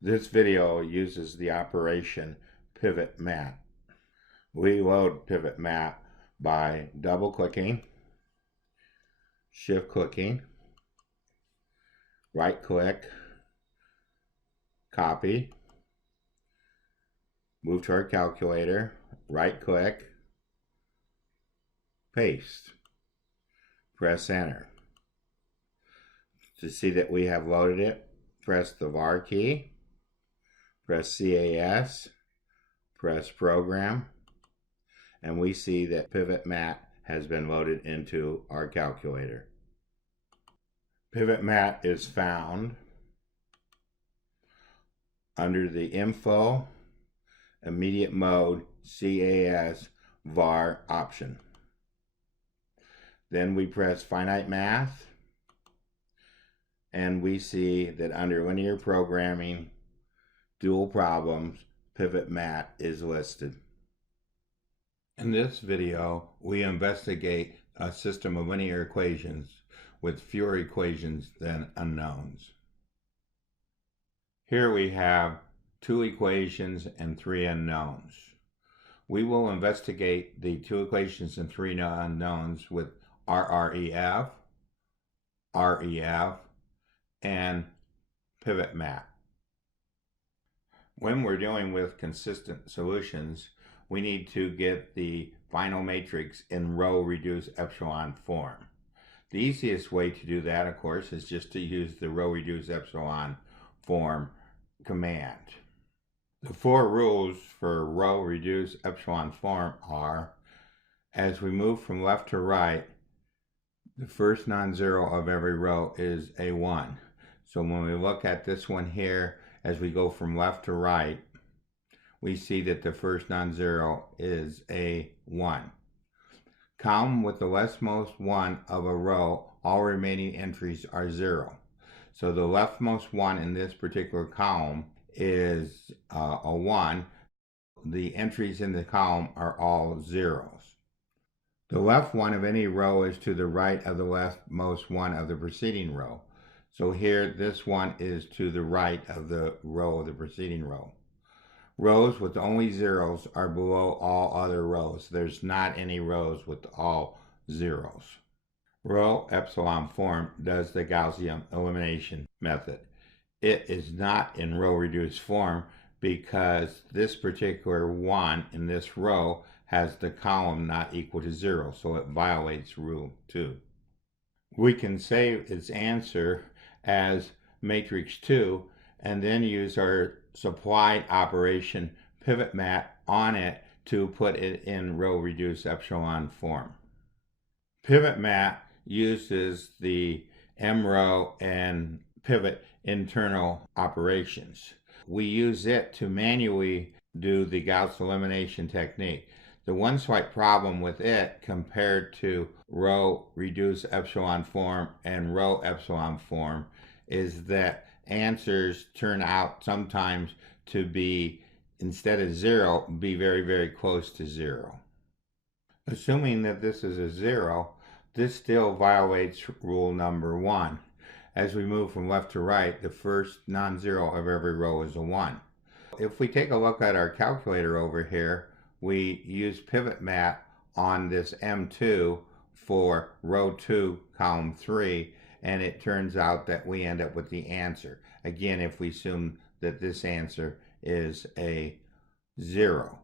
This video uses the operation pivot mat. We load pivot mat by double clicking, shift clicking, right click, copy, move to our calculator, right click, paste, press enter. To see that we have loaded it, press the var key, press CAS, press program, and we see that pivot mat has been loaded into our calculator. Pivot mat is found under the info, immediate mode, CAS, var option. Then we press finite math, and we see that under linear programming, dual problems, pivot mat is listed. In this video, we investigate a system of linear equations with fewer equations than unknowns. Here we have 2 equations and 3 unknowns. We will investigate the 2 equations and 3 unknowns with RREF, REF, and pivot mat. When we're dealing with consistent solutions, we need to get the final matrix in row reduced epsilon form. The easiest way to do that, of course, is just to use the row reduced epsilon form command. The 4 rules for row reduced epsilon form are: as we move from left to right, the first non-zero of every row is a 1. So when we look at this one here, as we go from left to right, we see that the first non-zero is a 1. Column with the leftmost one of a row, all remaining entries are 0. So the leftmost one in this particular column is a 1. The entries in the column are all zeros. The left one of any row is to the right of the leftmost one of the preceding row. So here, this one is to the right of the row of the preceding row. Rows with only zeros are below all other rows. There's not any rows with all zeros. Row epsilon form does the Gaussian elimination method. It is not in row reduced form because this particular one in this row has the column not equal to 0, so it violates rule 2. We can save its answer as matrix 2 and then use our supplied operation pivot mat on it to put it in row reduced epsilon form. Pivot mat uses the mrow and pivot internal operations. We use it to manually do the Gauss elimination technique. The one slight problem with it compared to row reduced epsilon form and row epsilon form is that answers turn out sometimes to be, instead of 0, be very, very close to 0. Assuming that this is a 0, this still violates rule number 1. As we move from left to right, the first non-zero of every row is a 1. If we take a look at our calculator over here, we use pivot mat on this M2 for row 2, column 3, and it turns out that we end up with the answer. Again, if we assume that this answer is a 0.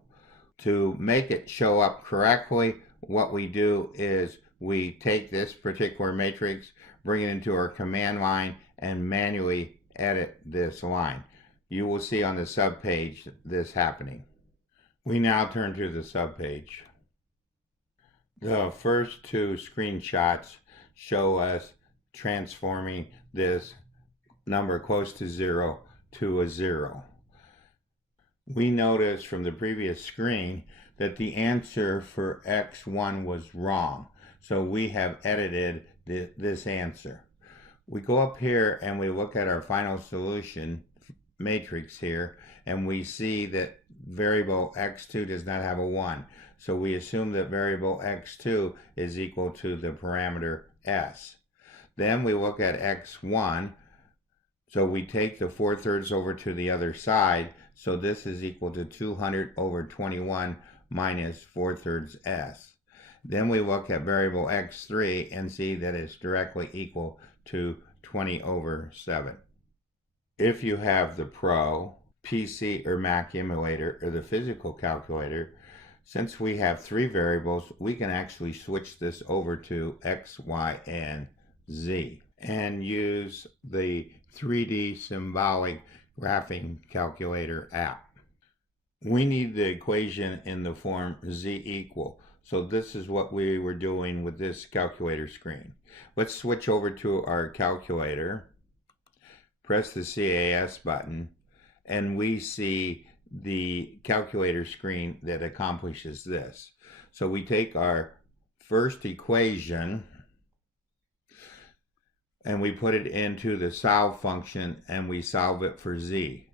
To make it show up correctly, what we do is we take this particular matrix, bring it into our command line, and manually edit this line. You will see on the subpage this happening. We now turn to the subpage. The first 2 screenshots show us transforming this number close to 0 to a 0. We noticed from the previous screen that the answer for x1 was wrong, so we have edited this answer. We go up here and we look at our final solution matrix here, and we see that variable x2 does not have a 1, so we assume that variable x2 is equal to the parameter s. Then we look at x1, So we take the 4/3 over to the other side. So this is equal to 200 over 21 minus 4/3 s. Then we look at variable x3 and see that it's directly equal to 20 over 7. If you have the Pro, PC, or Mac emulator, or the physical calculator, since we have 3 variables, we can actually switch this over to X, Y, and Z and use the 3D symbolic graphing calculator app. We need the equation in the form Z equal. So this is what we were doing with this calculator screen. Let's switch over to our calculator, press the CAS button, and we see the calculator screen that accomplishes this. So we take our first equation and we put it into the solve function and we solve it for Z.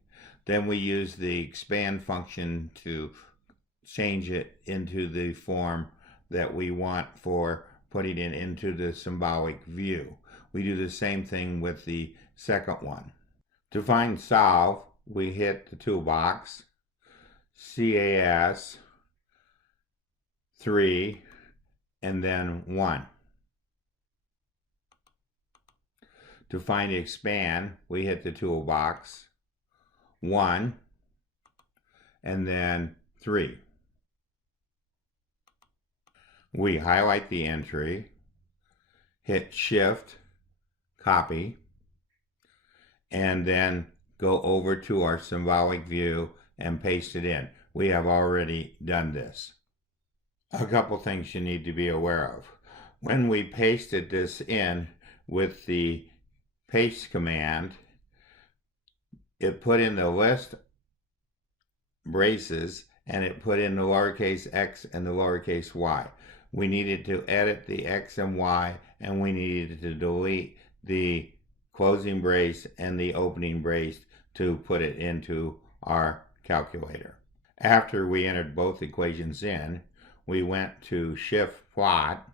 Then we use the expand function to change it into the form that we want for putting it into the symbolic view. We do the same thing with the second one. To find solve, we hit the toolbox, CAS 3, and then 1. To find expand, we hit the toolbox, 1, and then 3. We highlight the entry, hit Shift, copy, and then go over to our symbolic view and paste it in. We have already done this. A couple things you need to be aware of. When we pasted this in with the paste command, it put in the list braces and it put in the lowercase x and the lowercase y. We needed to edit the x and y, and we needed to delete the closing brace and the opening brace to put it into our calculator. After we entered both equations in, we went to Shift Plot,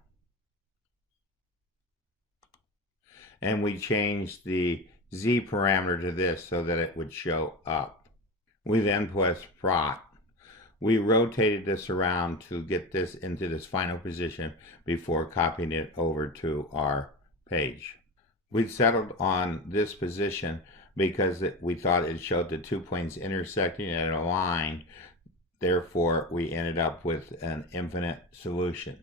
and we changed the Z parameter to this so that it would show up. We then pressed Plot. We rotated this around to get this into this final position before copying it over to our page. We settled on this position because we thought it showed the 2 planes intersecting at a line. Therefore, we ended up with an infinite solution.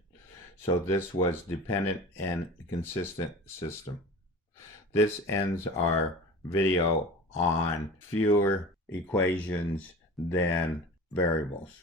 So this was dependent and consistent system. This ends our video on fewer equations than variables.